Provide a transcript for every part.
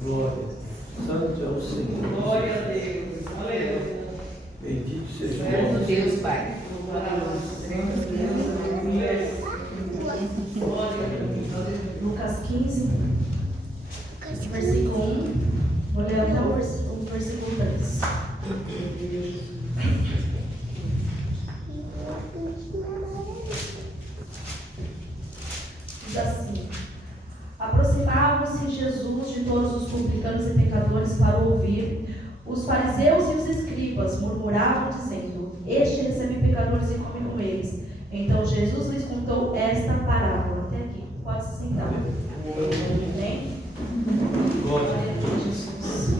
Glória. Santo é o Senhor. Glória a Deus. Aleluia. Bendito seja Santo Deus, Pai. Lucas 15, versículo 1. Vou ler até o versículo 3. Diz assim: aproximava-se Jesus de todos os publicanos e pecadores para ouvir. Os fariseus e os escribas murmuravam, dizendo: este recebe pecadores e come com eles. Então Jesus lhes contou esta parábola. Até aqui, pode se sentar. Amém? Glória a Jesus.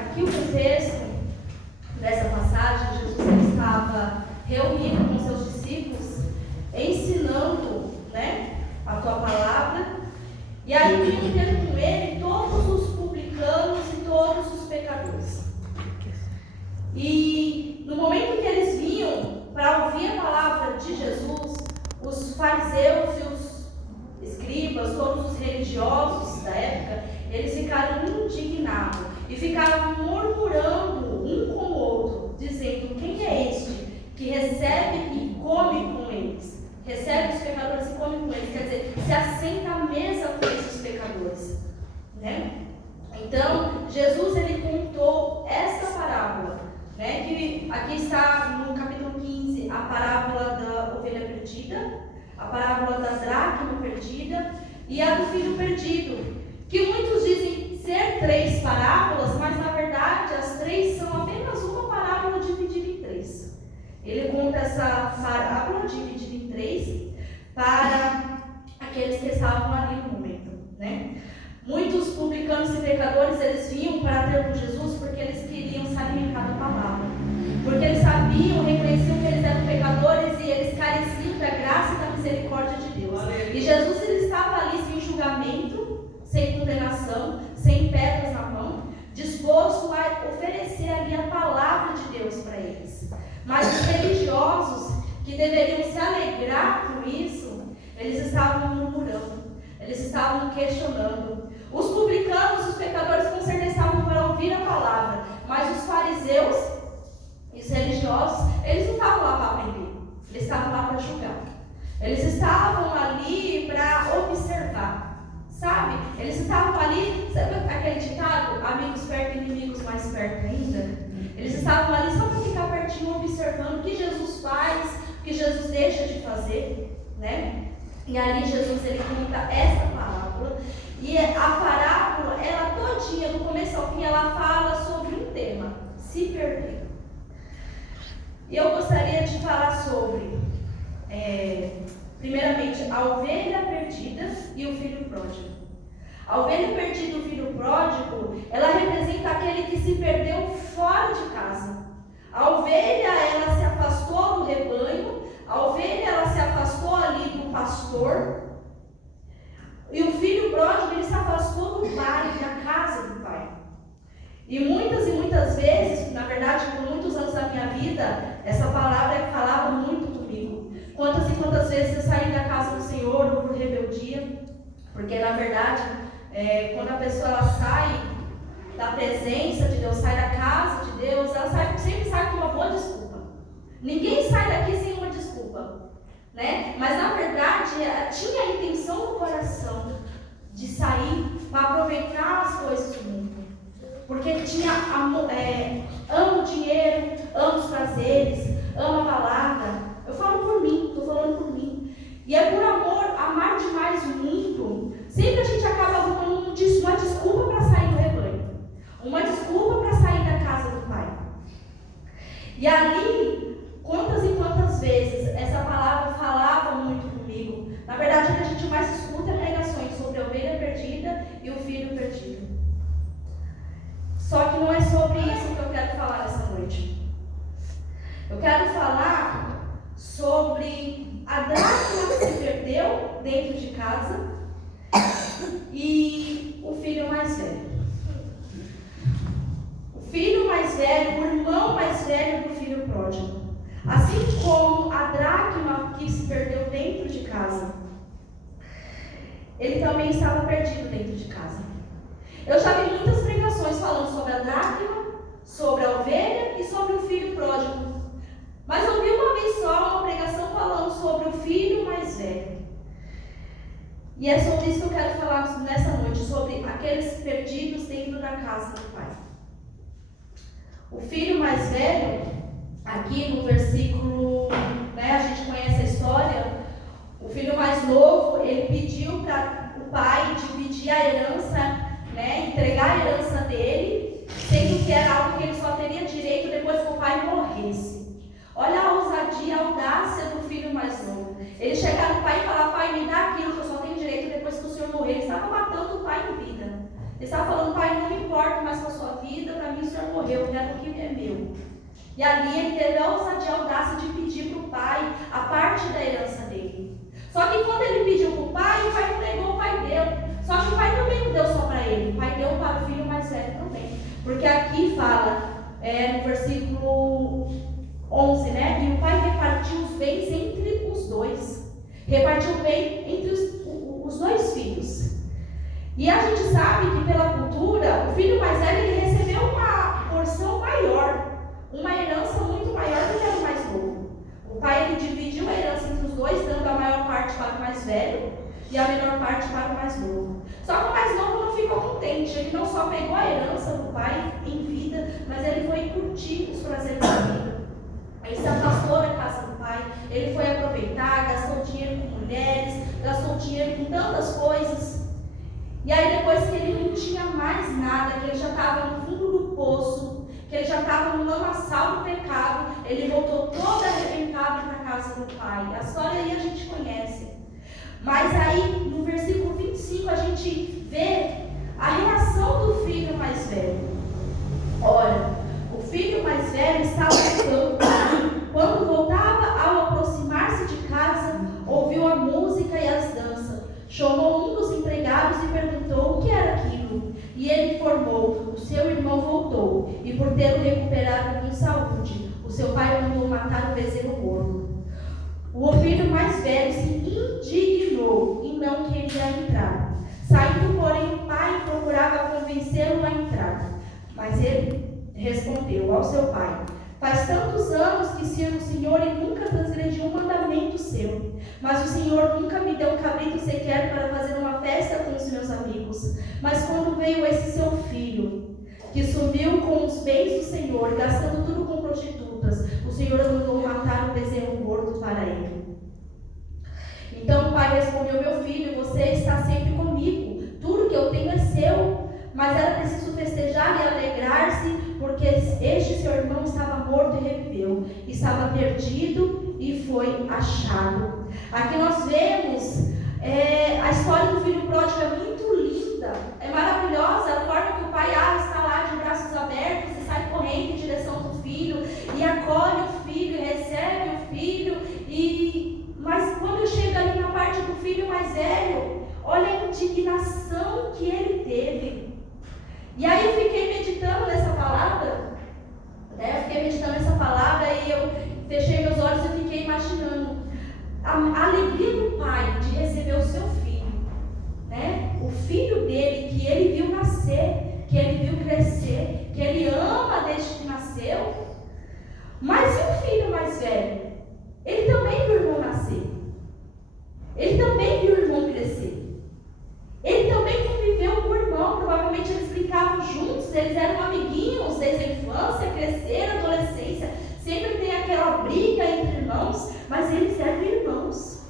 Aqui o contexto dessa passagem, Jesus ele estava reunido com seus discípulos, ensinando, né, a tua palavra, e aí vinham ter com ele todos os publicanos e todos os pecadores. E no momento que eles vinham para ouvir a palavra de Jesus, os fariseus e os escribas, todos os religiosos da época, eles ficaram indignados e ficaram murmurando um com o outro, dizendo: quem é este que recebe e come com eles? Recebe os pecadores e come com eles, quer dizer, se assenta à mesa com esses pecadores, né? Então, Jesus ele contou esta parábola, né? Que aqui está no capítulo 15, a parábola da ovelha perdida, a parábola da dracma perdida e a do filho perdido, que muitos dizem ser 3 parábolas, mas na verdade as 3 são apenas uma parábola dividida em 3. Ele conta essa parábola dividida em 3 para aqueles que estavam ali no momento, né? Muitos publicanos e pecadores, eles vinham para ter com Jesus porque eles queriam se alimentar da palavra, porque eles sabiam, reconheciam que eles eram pecadores e eles careciam da graça e da misericórdia de Deus. E Jesus ele estava ali sem julgamento, sem condenação, sem pedras na mão, disposto a oferecer ali a palavra de Deus para eles. Mas os religiosos, que deveriam se alegrar com isso, eles estavam murmurando, eles estavam questionando. Os publicanos, os pecadores, com certeza estavam para ouvir a palavra, mas os fariseus e os religiosos, eles não estavam lá para aprender, eles estavam lá para julgar. Eles estavam ali para observar, sabe? Eles estavam ali, sabe aquele ditado? Amigos perto, inimigos mais perto ainda? Eles estavam ali só para ficar pertinho, observando o que Jesus faz, o que Jesus deixa de fazer, né? E ali Jesus ele conta essa parábola. E a parábola, ela todinha, do começo ao fim, ela fala sobre um tema: se perder. E eu gostaria de falar sobre, primeiramente, a ovelha perdida e o filho pródigo. A ovelha perdida e o filho pródigo, ela representa aquele que se perdeu fora de casa. A ovelha, ela se afastou do rebanho, a ovelha, ela se afastou ali do pastor, e o filho pródigo, ele se afastou do pai, da casa do pai. E muitas vezes, na verdade, por muitos anos da minha vida, essa palavra falava muito comigo. Quantas e quantas vezes eu saí da casa do Senhor ou por rebeldia, porque na verdade, quando a pessoa ela sai da presença de Deus, sai da casa de Deus, ela sempre sai com uma boa desculpa. Ninguém sai daqui sem uma desculpa, né? Mas na verdade tinha a intenção no coração de sair para aproveitar as coisas do mundo, porque tinha ama o dinheiro, ama os prazeres, ama a balada. Eu falo por mim, estou falando por mim. E é por amor, amar demais o mundo, sempre a gente acaba arrumando uma desculpa para sair do rebanho, uma desculpa para sair da casa do pai. E ali, quantas e quantas vezes essa palavra falava muito comigo. Na verdade, o que a gente mais escuta é pregações sobre a ovelha perdida e o filho perdido. Só que não é sobre isso que eu quero falar nessa noite. Eu quero falar sobre a dracma que se perdeu dentro de casa e o filho mais velho. O filho mais velho, o irmão mais velho do filho pródigo. Assim como a dracma que se perdeu dentro de casa, ele também estava perdido dentro de casa. Eu já vi muitas pregações falando sobre a dracma, sobre a ovelha e sobre o filho pródigo. Mas eu vi uma vez só uma pregação falando sobre o filho mais velho. E é sobre isso que eu quero falar nessa noite, sobre aqueles perdidos dentro da casa do Pai. O filho mais velho, aqui no versículo, a gente conhece a história, o filho mais novo, ele pediu para o pai dividir a herança, entregar a herança dele, sendo que era algo que ele só teria direito depois que o pai morresse. Olha a ousadia, a audácia do filho mais novo. Ele chegar no pai e falar: pai, me dá aquilo que eu só tenho direito depois que o senhor morrer. Ele estava matando o pai em vida. Ele estava falando: pai, não me importa mais com a sua vida, para mim o senhor morreu, eu quero o que é meu. E ali ele teve a ousadia, a audácia de pedir para o pai a parte da herança dele. Só que quando ele pediu para o pai não negou, o pai deu. Só que o pai também não deu só para ele, o pai deu para o filho mais velho também. Porque aqui fala, no versículo 11, e o pai repartiu os bens entre os dois. Repartiu o bem entre os dois filhos. E a gente sabe que pela cultura, o filho mais velho ele recebeu uma porção maior, uma herança muito maior do que o mais novo. O pai ele dividiu a herança entre os dois, dando a maior parte para o mais velho e a menor parte para o mais novo. Só que o mais novo não ficou contente, ele não só pegou a herança do pai em vida, mas ele foi curtir os prazeres da vida. Ele se afastou da casa do pai, ele foi aproveitar, gastou dinheiro com mulheres, gastou dinheiro com tantas coisas. E aí depois que ele não tinha mais nada, que ele já estava no fundo do poço, que ele já estava no lamaçal do pecado, ele voltou todo arrebentado para a casa do pai. A história aí a gente conhece. Mas aí no versículo 25 a gente vê a reação do filho mais velho. Ora, o filho mais velho estava no campo. Quando voltava, ao aproximar-se de casa, ouviu a música e as danças. Chamou um dos empregados e perguntou o que era aquilo. E ele informou: o seu irmão voltou, e por tê-lo recuperado com saúde, o seu pai mandou matar o bezerro gordo. O filho mais velho se indignou e não queria entrar. Saindo, porém, o pai procurava convencê-lo a entrar. Mas ele respondeu ao seu pai: faz tantos anos que sirvo o Senhor e nunca transgredi um mandamento seu. Mas o Senhor nunca me deu um cabrito sequer para fazer uma festa com os meus amigos. Mas quando veio esse seu filho, que subiu com os bens do Senhor, gastando tudo com prostitutas, o Senhor mandou matar o bezerro gordo para ele. Então o pai respondeu: meu filho, você está sempre comigo, tudo que eu tenho é seu. Mas era preciso festejar e alegrar-se, porque este seu irmão estava morto e reviveu, estava perdido e foi achado. Aqui nós vemos a história do filho pródigo, é muito linda, é maravilhosa a forma que o pai está lá de braços abertos e sai correndo em direção do filho e acolhe o filho, recebe o filho. Mas quando chega ali na parte do filho mais velho, olha a indignação que ele teve. E aí eu fiquei meditando nessa palavra, e eu fechei meus olhos e fiquei imaginando a alegria do pai de receber o seu filho, o filho dele, que ele viu nascer, que ele viu crescer, que ele ama desde que nasceu. Mas e o filho mais velho? Ele também viu o irmão nascer, ele também viu o irmão crescer. Ele também conviveu com o irmão, provavelmente eles brincavam juntos, eles eram amiguinhos desde a infância, cresceram, adolescência. Sempre tem aquela briga entre irmãos, mas eles eram irmãos.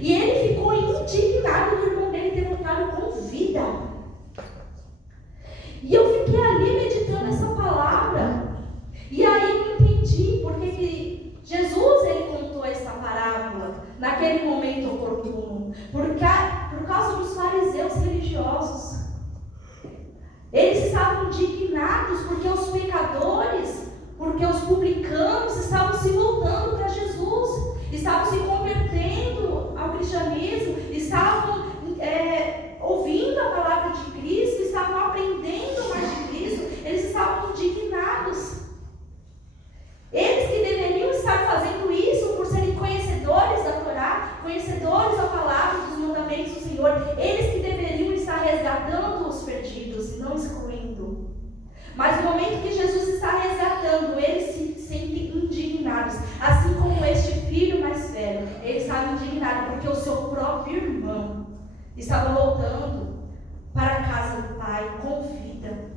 E ele ficou indignado do irmão dele ter voltado com vida. E eu fiquei ali meditando essa palavra. E aí eu entendi porque que Jesus ele contou essa parábola naquele momento oportuno. Por causa dos fariseus religiosos. Eles estavam indignados porque os pecadores, porque os publicanos estavam se voltando para Jesus, estavam se convertendo ao cristianismo, estavam ouvindo a palavra de Cristo, estavam aprendendo mais de Cristo, eles estavam indignados. Eles que deveriam estar fazendo isso por serem conhecedores da Torá, conhecedores da palavra, dos mandamentos do Senhor, eles que deveriam estar resgatando os perdidos. estava voltando para a casa do pai com vida.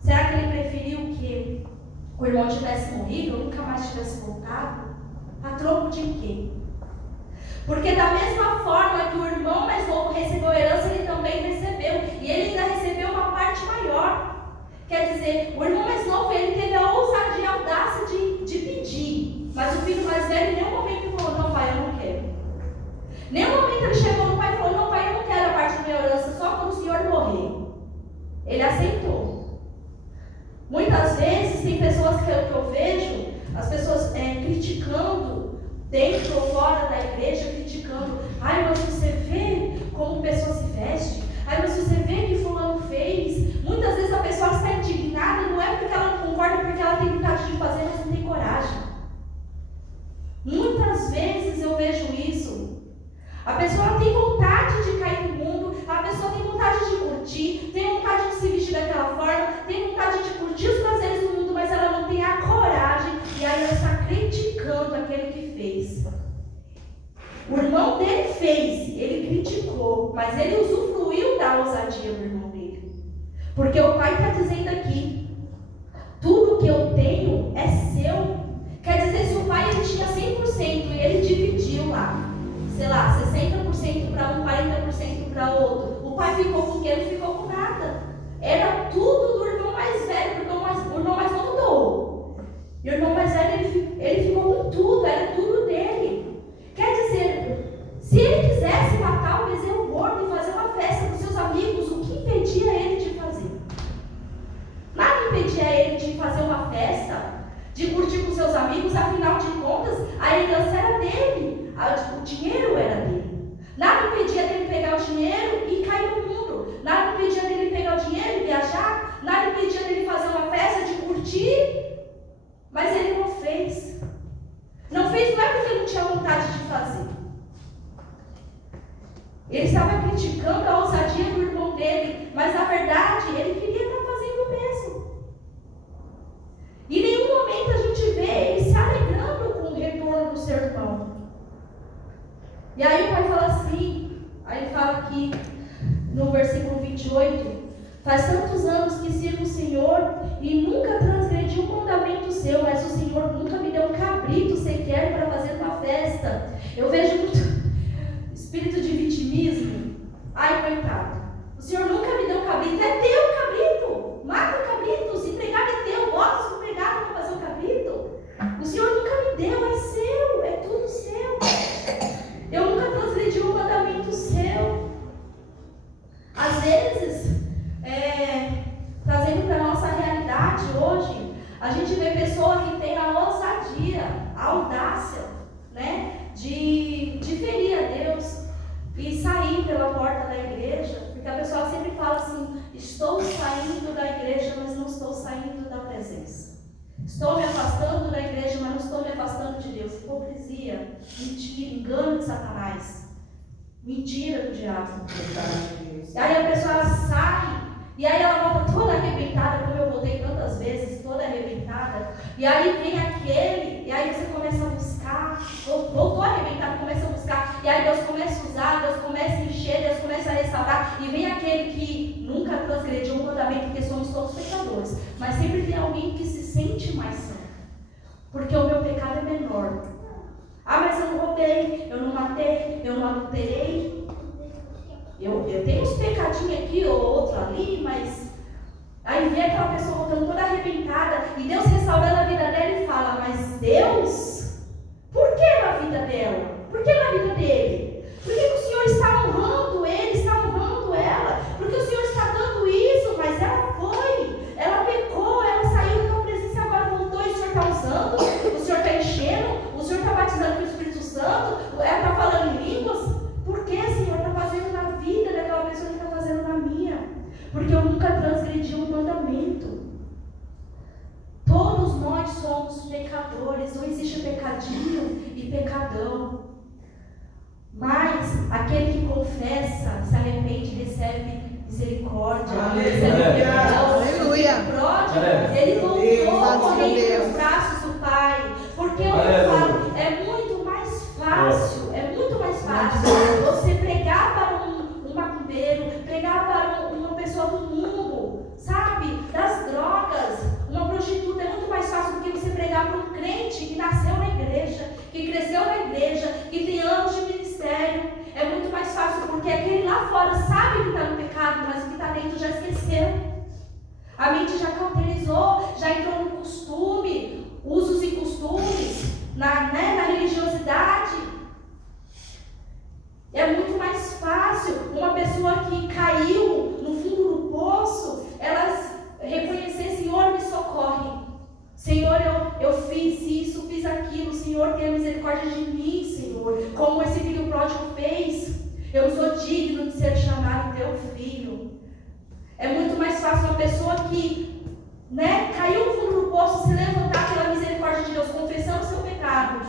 Será que ele preferiu que o irmão tivesse morrido ou nunca mais tivesse voltado? A troco de quê? Porque da mesma forma que o irmão mais novo recebeu a herança, ele também recebeu. E ele ainda recebeu uma parte maior. Quer dizer, o irmão mais novo, ele teve a ousadia e a audácia de pedir. Mas o filho mais velho, em nenhum momento falou, não pai, eu não quero. Em nenhum momento ele chegou no pai e falou, não pai, eu não quero a parte da minha herança, só quando o senhor morrer. Ele aceitou. Muitas vezes tem pessoas que eu vejo, as pessoas criticando, dentro ou fora da igreja, criticando. Ai, mas você vê como pessoa se veste? Ai, mas você vê que fulano fez? Muitas vezes a pessoa está indignada, não é porque ela não concorda, porque ela tem vontade de fazer, mas não tem coragem. Muitas vezes eu vejo isso. A pessoa tem vontade de cair no mundo, a pessoa tem vontade de curtir, tem vontade de se vestir daquela forma, tem vontade de curtir os prazeres do mundo, mas ela não tem a coragem, e aí ela está criticando aquele que fez. O irmão dele fez, ele criticou, mas ele usufruiu da ousadia do irmão dele. Porque o pai está dizendo aqui, tudo que eu tenho é seu. Quer dizer, se o pai ele tinha 100% e ele dividiu lá, sei lá, 60% para um, 40% para outro, o pai ficou com o quê? Não ficou com nada. Era tudo do irmão mais velho, porque o irmão mais novo doou. E o irmão mais velho, ele ficou com tudo, era tudo dele. Quer dizer, se ele quisesse matar o bezerro gordo e fazer uma festa com seus amigos, o que impedia ele de fazer? Nada impedia ele de fazer uma festa, de curtir com seus amigos, afinal de contas, a herança era dele, o dinheiro era dele. Nada impedia dele pegar o dinheiro e cair no mundo. Nada impedia dele pegar o dinheiro e viajar. Nada impedia dele fazer uma festa, de curtir. Mas ele não fez. Não fez não é porque não tinha vontade de fazer. Ele estava criticando a ousadia do irmão dele, mas na verdade ele queria estar fazendo o mesmo. E em nenhum momento a gente vê ele se alegrando com o retorno do seu irmão. E aí o pai fala assim, aí ele fala aqui no versículo 28, faz tantos anos que sirvo o Senhor e nunca transgredi um mandamento seu, mas o Senhor nunca me deu um cabrito sequer para fazer uma festa. Eu vejo muito espírito de vitimismo. Ai, coitado, o Senhor nunca me deu um cabrito, é teu cabrito, mata o cabrito, se pregar é teu, bota os pregados para fazer o cabrito. O Senhor nunca me deu, é seu, é tudo seu. Eu nunca transgredi um mandamento seu. Às vezes, trazendo para a nossa realidade hoje, a gente vê pessoa que tem a ousadia, a audácia, né, de ferir a Deus e sair pela porta da igreja, porque a pessoa sempre fala assim, estou saindo da igreja, mas não estou saindo da presença. Estou me afastando da igreja, mas não estou me afastando de Deus. Hipocrisia, mentira, engano de Satanás, mentira do diabo. E aí a pessoa sai, e aí ela volta toda arrebentada, como eu voltei tantas vezes, toda arrebentada. E aí vem aquele, e aí você começa a buscar, voltou arrebentado, começa a buscar. E aí Deus começa a usar, Deus começa a encher, Deus começa a restaurar. E vem aquele que nunca transgrediu um mandamento, porque somos todos pecadores. Mas sempre tem alguém que se sente mais santo, porque o meu pecado é menor. Ah, mas eu não roubei, eu não matei, eu não adulterei. Eu tenho uns pecadinhos aqui ou outro ali, mas aí vem aquela pessoa voltando toda arrebentada e Deus restaurando a vida dela e fala, mas Deus, por que na vida dela? Por que na vida dele? Por que o Senhor está honrando ele, está honrando ela? Porque o Senhor está dando isso, mas ela foi, ela pecou, ela saiu da tua presença e agora voltou e o Senhor está usando, o Senhor está enchendo, o Senhor está batizando com o Espírito Santo, ela está falando em línguas. Por que, Senhor, está fazendo na vida daquela pessoa que está fazendo na minha? Porque eu nunca transgredi um mandamento. Todos nós somos pecadores, não existe pecadinho e pecadão. Mas aquele que confessa, se arrepende, recebe misericórdia, recebe perdão. Aleluia. Ele voltou correndo nos braços do Pai. Porque eu falo, é muito mais fácil você pregar para um fala assim, uma pessoa que, né, caiu no fundo do poço, se levantar pela misericórdia de Deus, confessando o seu pecado,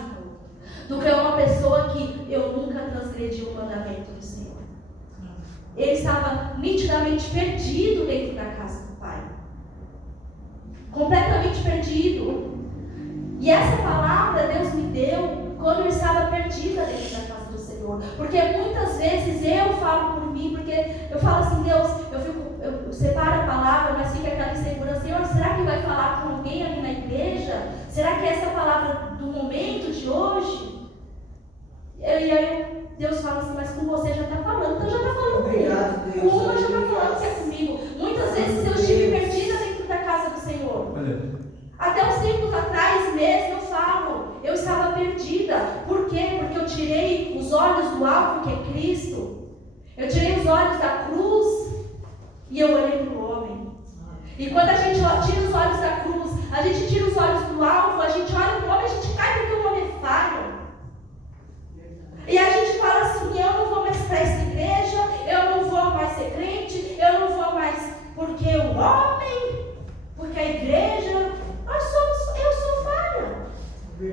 do que uma pessoa que eu nunca transgredi o mandamento do Senhor. Ele estava nitidamente perdido dentro da casa do Pai. Completamente perdido. E essa palavra Deus me deu quando eu estava perdida dentro da casa do Senhor. Porque muitas vezes eu falo por mim, porque eu falo assim, Deus, eu separo a palavra, mas fica aquela insegurança, Senhor, será que vai falar com alguém ali na igreja? Será que essa é a palavra do momento de hoje? E aí Deus fala assim, mas com você já está falando. Então já está falando Obrigado, comigo. Com uma já está falando que é comigo. Muitas vezes eu estive perdida dentro da casa do Senhor. Até uns tempos atrás mesmo eu falo, eu estava perdida. Por quê? Porque eu tirei os olhos do alvo que é Cristo. Eu tirei os olhos da cruz e eu olhei para o homem. E quando a gente tira os olhos da cruz, a gente tira os olhos do alvo, a gente olha para o homem, a gente cai porque o homem é falho. E a gente fala assim, eu não vou mais para essa igreja, eu não vou mais ser crente, eu não vou mais porque o homem, porque a igreja, eu sou falha.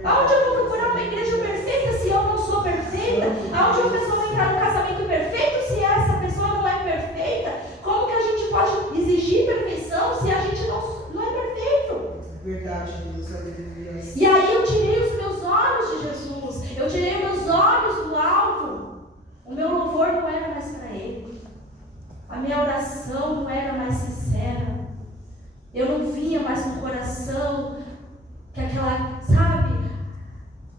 Aonde eu vou procurar uma igreja perfeita se eu não sou perfeita? Aonde uma pessoa vai entrar no casamento perfeito se essa pessoa não é perfeita? Como que a gente pode exigir perfeição se a gente não é perfeito? Verdade, Deus, aleluia. E aí eu tirei os meus olhos de Jesus, eu tirei os meus olhos do alvo. O meu louvor não era mais para Ele, a minha oração não era mais sincera, eu não vinha mais com o coração, que aquela, sabe,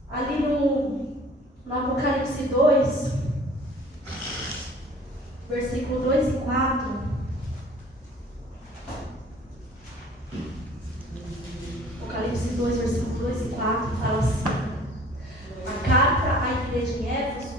ali no Apocalipse 2, versículo 2 e 4. Apocalipse 2, versículo 2 e 4 fala assim: a carta à igreja em Éfeso,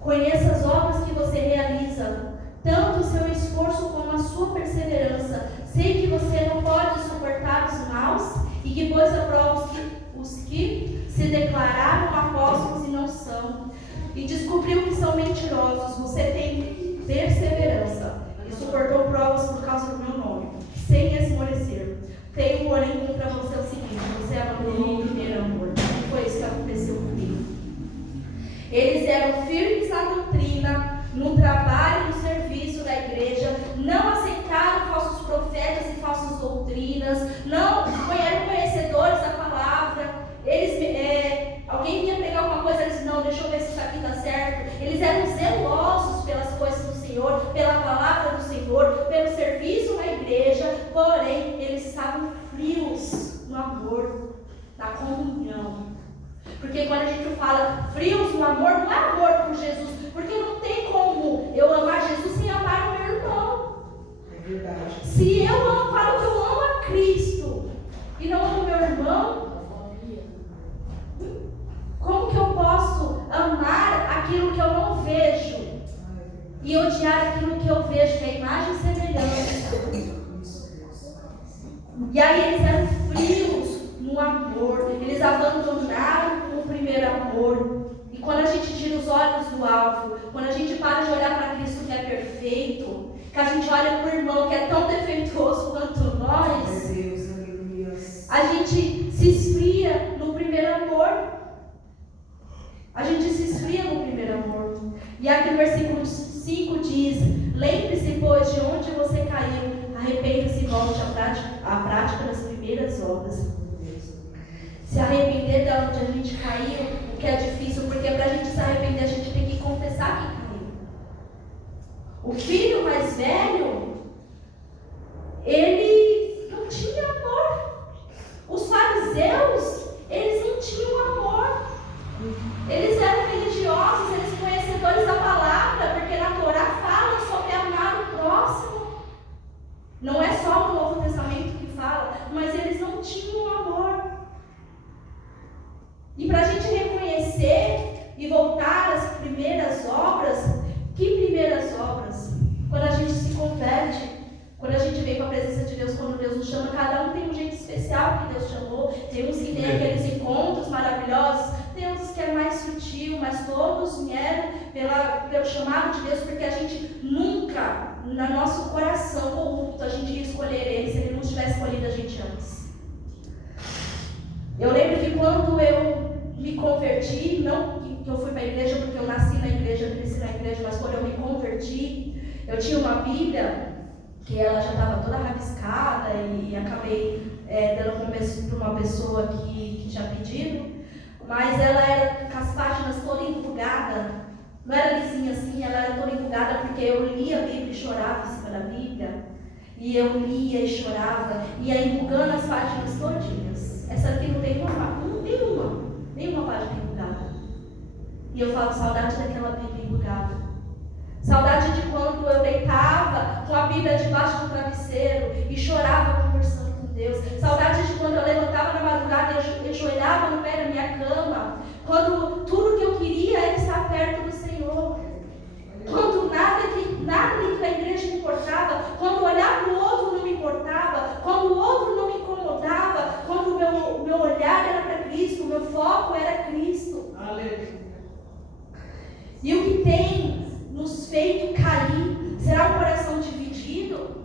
conheça as obras que você realiza, tanto o seu esforço como a sua perseverança. Sei que você não pode suportar os maus e que pôs à prova os que se declararam apóstolos e não são, e descobriu que são mentirosos. Você tem perseverança e suportou provas por causa do meu nome, sem esmorecer. Tenho, porém, contra você o seguinte: você abandonou o primeiro amor. E foi isso que aconteceu comigo. Eles eram firmes na doutrina, no trabalho, no serviço da igreja, não aceitaram falsos profetas e falsas doutrinas, não eram conhecedores da palavra. Alguém vinha pegar alguma coisa, eles não, deixa eu ver se isso aqui está certo. Eles eram zelosos pelas coisas do Senhor, pela palavra do Senhor, pelo serviço na igreja, porém eles estavam frios no amor, na comunhão. Porque quando a gente fala frios no amor, não é amor por Jesus, porque não tem como eu amar Jesus sem amar o meu irmão. É verdade. Se eu falo que eu amo a Cristo e não amo o meu irmão, como que eu posso amar aquilo que eu não vejo e odiar aquilo que eu vejo, que é a imagem e semelhança? E aí eles eram frios no amor, eles abandonaram o primeiro amor. E quando a gente tira os olhos do alvo, quando a gente para de olhar para Cristo que é perfeito, que a gente olha para o irmão que é tão defeituoso quanto nós, a gente se esfria no primeiro amor. A gente se esfria no primeiro amor. E aqui no versículo 5 diz: lembre-se, pois, de onde você caiu, arrependa-se e volte à prática das primeiras obras. Se arrepender de onde a gente caiu, o que é difícil, porque para a gente se arrepender, a gente tem que confessar que caiu. O filho mais velho, ele não tinha amor. Os fariseus, eles não tinham amor. Eles eram religiosos, eles conhecedores da palavra, porque na Torá fala sobre amar o próximo. Não é só o Novo Testamento que fala, mas eles não tinham amor. E para a gente reconhecer e voltar às primeiras obras, que primeiras obras? Quando a gente se converte, quando a gente vem para a presença de Deus, quando Deus nos chama, cada um tem um jeito especial que Deus chamou. Tem uns que tem aqueles encontros maravilhosos, tem uns que é mais sutil, mas todos vieram pelo chamado de Deus, porque a gente nunca, no nosso coração corrupto, a gente ia escolher Ele se Ele não tivesse escolhido a gente antes. Eu lembro que quando eu me converti, não que eu fui para a igreja porque eu nasci na igreja, cresci na igreja, mas quando eu me converti, eu tinha uma Bíblia que ela já estava toda rabiscada e acabei dando para uma pessoa que tinha pedido, mas ela era com as páginas todas enrugadas, não era lisinha assim, ela era toda enrugada porque eu lia a Bíblia e chorava em cima da Bíblia, e eu lia e chorava, ia enrugando as páginas todinhas. Essa aqui não tem nenhuma página enrugada. E eu falo saudade daquela Bíblia enrugada. Saudade de quando eu deitava com a Bíblia debaixo do travesseiro e chorava conversando com Deus. Saudade de quando eu levantava na madrugada e ajoelhava no pé da minha cama. Quando tudo que eu queria era estar perto do Senhor. Quando nada dentro da igreja me importava. Quando olhar para o outro não me importava. Quando o outro não me incomodava. Quando o meu olhar era para Cristo. O meu foco era Cristo. Aleluia. E o que tem nos feito cair será um coração dividido,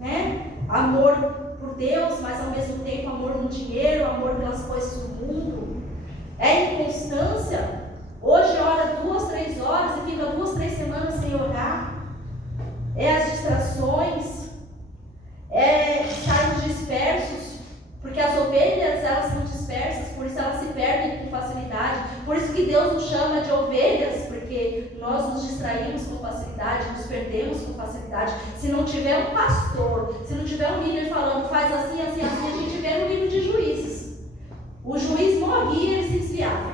né? Amor por Deus, mas ao mesmo tempo amor no dinheiro, amor pelas coisas do mundo. É inconstância. Hoje ora 2, 3 horas e fica 2, 3 semanas sem orar. É as distrações, é estarmos dispersos, porque as ovelhas elas são dispersas, por isso elas se perdem com facilidade. Por isso que Deus nos chama de ovelhas, porque nós nos distraímos com facilidade, nos perdemos com facilidade. Se não tiver um pastor, se não tiver um líder falando, faz assim, assim, assim, a gente vê no livro de Juízes. O juiz morria e ele se desviava.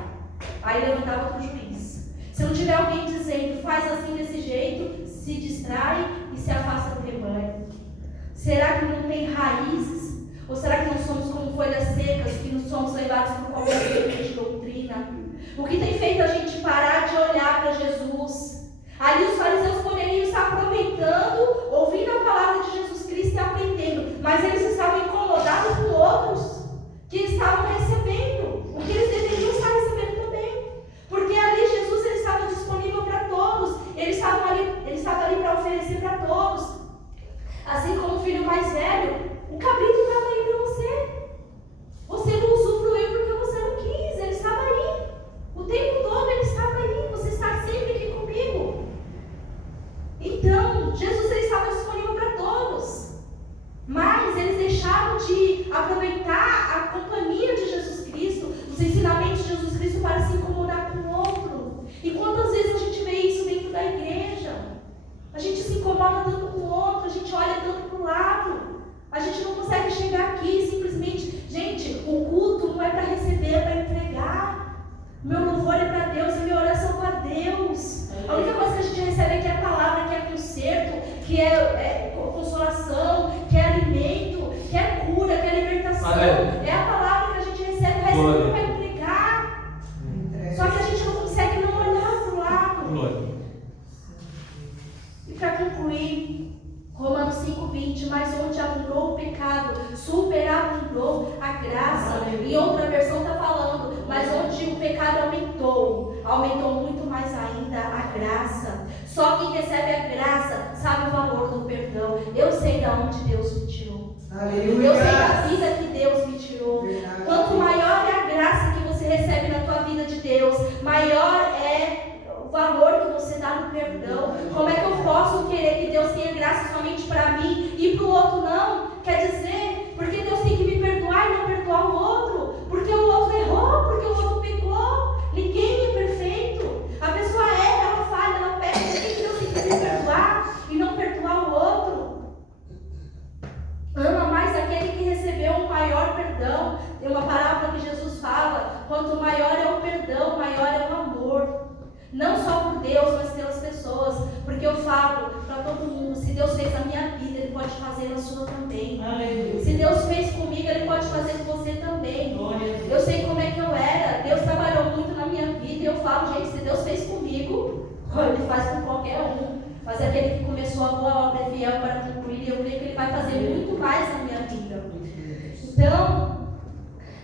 Aí levantava outro juiz. Se não tiver alguém dizendo, faz assim desse jeito, se distrai e se afasta do rebanho. Será que não tem raízes? Ou será que não somos como folhas secas, que não somos levados por qualquer vento de doutrina? O que tem feito a gente parar de olhar para Jesus? Ali os fariseus poderiam estar aproveitando, ouvindo a palavra de Jesus Cristo e aprendendo, mas eles estavam incomodados com outros que estavam recebendo o que eles deveriam estar recebendo também. Porque ali Jesus ele estava disponível para todos, ele estava ali para oferecer para todos. Assim como o filho mais velho, o cabrito estava aí para você. Você não usufruiu porque você não quis, ele estava aí. O tempo todo ele estava aí, você está sempre aqui comigo. Então, Jesus ele estava disponível para todos. Mas eles deixaram de aproveitar a companhia de Jesus Cristo, os ensinamentos de Jesus Cristo para se incomodar com o outro. E quantas vezes a gente vê isso dentro da igreja? A gente se incomoda tanto com o outro, a gente olha tanto para o lado. A gente não consegue chegar aqui e simplesmente... Gente, o culto não é para receber, é para entregar. O meu louvor é para Deus, a minha oração é para Deus. A única coisa que a gente recebe aqui é a palavra, que é conserto, que é consolação, que é alimento, que é cura, que é libertação. É a palavra que a gente recebe, o resto não vai entregar. Só que a gente não consegue não olhar para o lado. E para concluir, Romanos 5:20, mas onde abundou o pecado, superabundou a graça. Em outra versão está falando, mas onde o pecado aumentou muito mais ainda a graça. Só quem recebe a graça sabe o valor do perdão. Eu sei de onde Deus me tirou. Aleluia. Eu sei da vida que Deus me tirou. Quanto maior é a graça que você recebe na tua vida de Deus, maior é o valor que você dá no perdão. Como é que eu posso querer que Deus tenha graça somente para mim e para o outro não? Quer dizer, porque Deus tem que me perdoar e não perdoar o outro? Porque o outro errou, porque o outro pecou. Ninguém é perfeito. A pessoa erra, ela falha, ela peca. Por que Deus tem que me perdoar e não perdoar o outro? Ama mais aquele que recebeu um maior perdão. Tem uma parábola que Jesus fala: quanto maior é o perdão, maior é o amor. Não só por Deus, mas pelas pessoas. Porque eu falo para todo mundo, se Deus fez na minha vida, Ele pode fazer na sua também. Aleluia. Se Deus fez comigo, Ele pode fazer com você também. Eu sei como é que eu era. Deus trabalhou muito na minha vida. E eu falo, gente, se Deus fez comigo, Ele faz com qualquer um. Mas aquele que começou a boa obra é fiel para concluir. E eu creio que Ele vai fazer muito mais na minha vida. Então,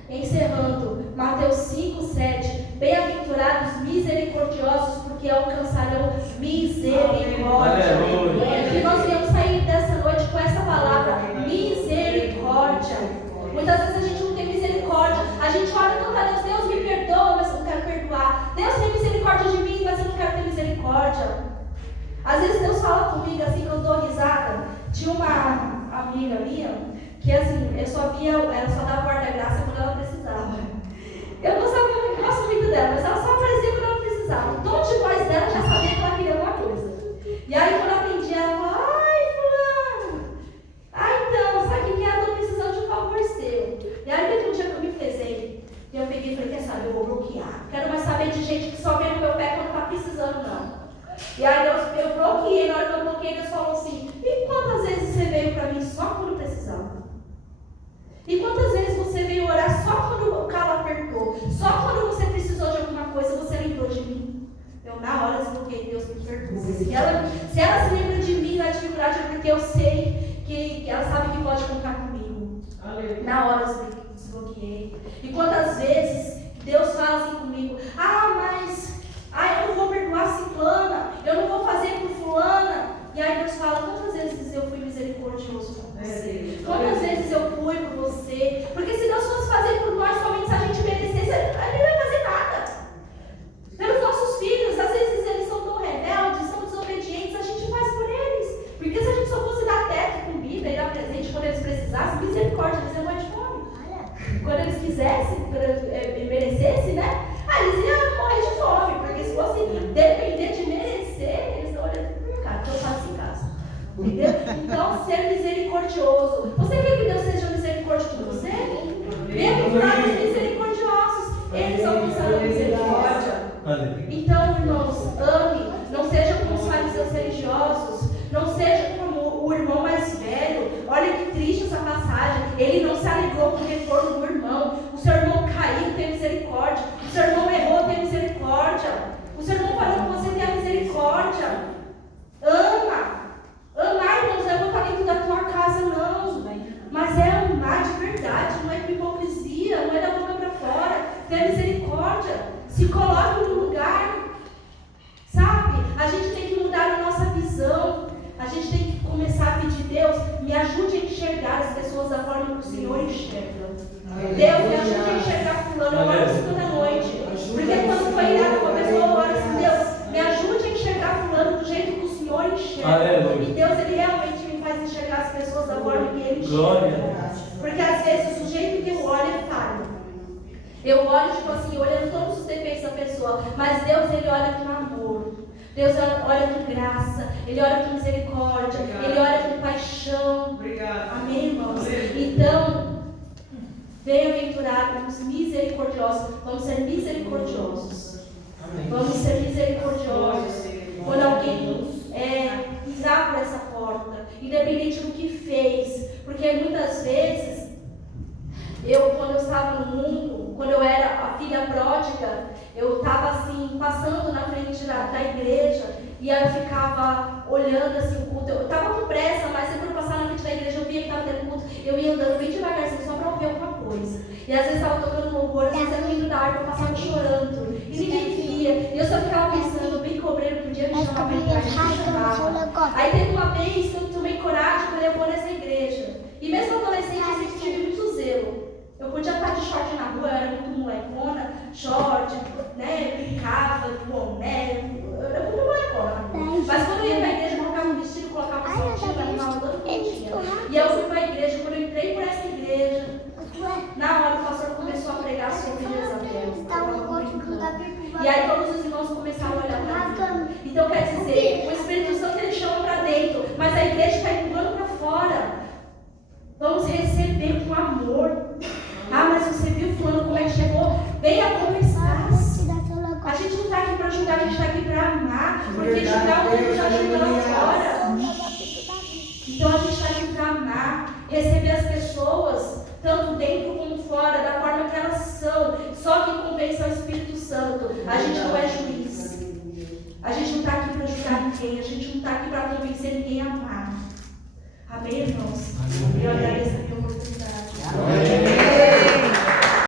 encerrando, Mateus 5:7. Bem-aventurados misericordiosos, porque que alcançarão misericórdia. Aleluia. Que nós viemos sair dessa noite com essa palavra, misericórdia. Muitas vezes a gente não tem misericórdia. A gente ora tanto a Deus, Deus me perdoa, mas eu não quero perdoar. Deus tem misericórdia de mim, mas eu não quero ter misericórdia. Às vezes Deus fala comigo assim que eu dou risada. Tinha uma amiga minha que assim, ela só dava guarda-graça quando ela precisava. Eu não gosto muito dela, mas ela só aparecia quando ela precisava. O tom de voz dela já sabia que ela queria alguma coisa. E aí quando eu atendia, ela falava, ai, fulano, então, sabe o que é? Eu tô precisando de um favor seu. E aí teve um dia que eu me pesei, e eu peguei e falei, quer saber, eu vou bloquear. Quero mais saber de gente que só vem no meu pé quando tá precisando, não. E aí eu bloqueei, na hora que eu bloqueei, Deus falou assim, e quantas vezes você veio para mim só quando precisava? E quantas vezes você veio orar só quando o calo apertou? Só quando você precisou de alguma coisa, você lembrou de mim? Eu na hora desbloqueei, Deus me perdoa. Se ela se lembra de mim na dificuldade, é porque eu sei que ela sabe que pode contar comigo. Na hora eu desbloqueei. E quantas vezes Deus fala assim comigo, eu não vou perdoar ciclana, eu não vou fazer por fulana. E aí Deus fala, quantas vezes eu fui misericordioso com você? Quantas vezes eu fui por você? Porque se Deus fosse fazer por nós somente se a gente merecesse, Ele não ia fazer nada. Pelos nossos filhos, às vezes eles são tão rebeldes, são desobedientes, a gente faz por eles. Porque se a gente só fosse dar teto, comida e dar presente quando eles precisassem, misericórdia, eles iam morrer de fome. Quando eles quisessem, quando merecessem, né? Eles iam morrer de fome, porque se fosse depender de merecer, eles estão olhando para o mercado, que eu faço em casa. Entendeu? Então, ser misericordioso. Você quer que Deus seja misericordioso com você? Bem-aventurados misericordiosos, eles alcançarão misericórdia. Então, irmãos, ame, não seja como os fariseus religiosos, não seja como o irmão mais velho. Olha que triste essa passagem. Ele não se alegrou com o retorno do irmão. O seu irmão caiu, tem misericórdia. O seu irmão errou, tem misericórdia. O seu irmão falou que você tem a misericórdia. Ama. Amar, irmãos, não é botar dentro da tua casa, não. Mas é amar de verdade, não é com hipocrisia, não é da boca para fora. Tem misericórdia. Se coloque no lugar. Sabe? A gente tem que mudar a nossa visão. A gente tem que começar a pedir, Deus, me ajude a enxergar as pessoas da forma que o Senhor enxerga. Deus, me ajude a enxergar fulano, eu oro isso toda noite. Porque quando foi irado com a pessoa, eu oro assim, Deus, me ajude a enxergar fulano do jeito que o Senhor enxerga. Aleluia. E Deus, Ele realmente me faz enxergar as pessoas da forma que Ele enxerga. Porque às vezes o jeito que eu olho é falho. Eu olho, tipo assim, olhando todos os defeitos da pessoa. Mas Deus, Ele olha com amor. Deus olha com graça, Ele olha com misericórdia, Ele olha com paixão. Obrigado. Amém, irmãos? Então, bem-aventurados, misericordiosos. Vamos ser misericordiosos. Vamos ser misericordiosos. Quando alguém entrar por essa porta, independente do que fez, porque muitas vezes, quando eu estava no mundo, quando eu era a filha pródiga, eu estava assim, passando na frente da igreja, e aí eu ficava olhando assim o culto. Eu estava com pressa, mas quando eu passava na frente da igreja, eu via que estava tendo culto, eu ia andando bem devagarzinho só para ouvir alguma coisa. E às vezes estava tocando louvor, às vezes era vindo da harpa, eu passava chorando, e ninguém via. E eu só ficava pensando, bem cobreiro, podia me chamar para entrar, ninguém chamava. Aí teve uma vez que eu tomei coragem, falei, eu vou nessa igreja. E mesmo adolescente, eu sempre tive muito zelo. Eu podia estar de short na rua, eu era muito molecona, short, né, brincava, boné, eu era muito molecona. Mas quando eu ia para a igreja, eu colocava um vestido, colocava um saltinho, arrumava todo bonitinha. E eu fui para a igreja, quando eu entrei por essa igreja, na hora o pastor começou a pregar sobre Jezabel. E aí todos os irmãos começaram a olhar para mim. Então quer dizer, o Espírito Santo ele chama para dentro, mas a igreja está empurrando para fora. Vamos receber com amor. Mas você viu fulano como é que chegou? Venha conversar. A gente não está aqui para julgar, a gente está aqui para amar. Porque julgar o mundo já julga lá fora. Então a gente está aqui para amar, receber as pessoas, tanto dentro como fora, da forma que elas são. Só que convence ao Espírito Santo. A gente não é juiz. A gente não está aqui para julgar ninguém. A gente não está aqui para convencer ninguém a amar. Amém, irmãos? Eu agradeço a minha oportunidade. Amém.